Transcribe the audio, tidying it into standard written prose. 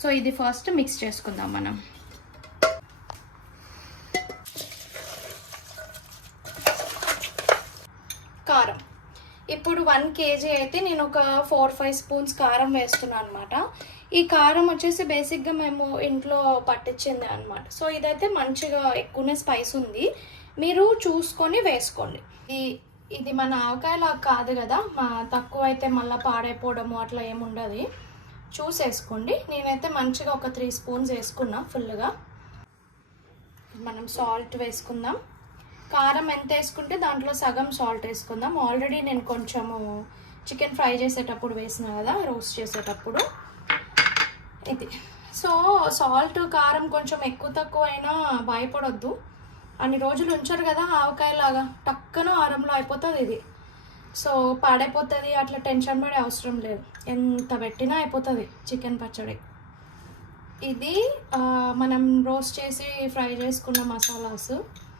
So ఇది first mix చేసుకుందాం మనం. కారం ఇప్పుడు 1 kg అయితే నేను ఒక 4-5 స్పూన్స్ కారం వేస్తున్నాను అనమాట. ఈ కారం వచ్చేసి బేసిక్గా మేము ఇంట్లో పట్టించింది అనమాట. సో ఇదైతే మంచిగా ఎక్కువనే స్పైస్ ఉంది, మీరు చూసుకొని వేసుకోండి. ఇది మన ఆవకాయలా కాదు కదా, తక్కువ అయితే మళ్ళీ పాడైపోవడము అట్లా ఏముండదు, చూసేసుకోండి. నేనైతే మంచిగా ఒక 3 స్పూన్స్ వేసుకున్నా ఫుల్గా. మనం సాల్ట్ వేసుకుందాం. కారం ఎంత వేసుకుంటే దాంట్లో సగం సాల్ట్ వేసుకుందాం. ఆల్రెడీ నేను కొంచెము చికెన్ ఫ్రై చేసేటప్పుడు వేసిన కదా, రోస్ట్ చేసేటప్పుడు ఇది. సో సాల్ట్ కారం కొంచెం ఎక్కువ తక్కువ అయినా భయపడొద్దు, అన్ని రోజులు ఉంచారు కదా ఆవకాయలాగా, టక్కన ఆరంలో అయిపోతుంది ఇది. సో పాడైపోతుంది అట్లా టెన్షన్ పడే అవసరం లేదు, ఎంత పెట్టినా అయిపోతుంది చికెన్ పచ్చడి. ఇది మనం రోస్ట్ చేసి ఫ్రై చేసుకున్న మసాలాస్.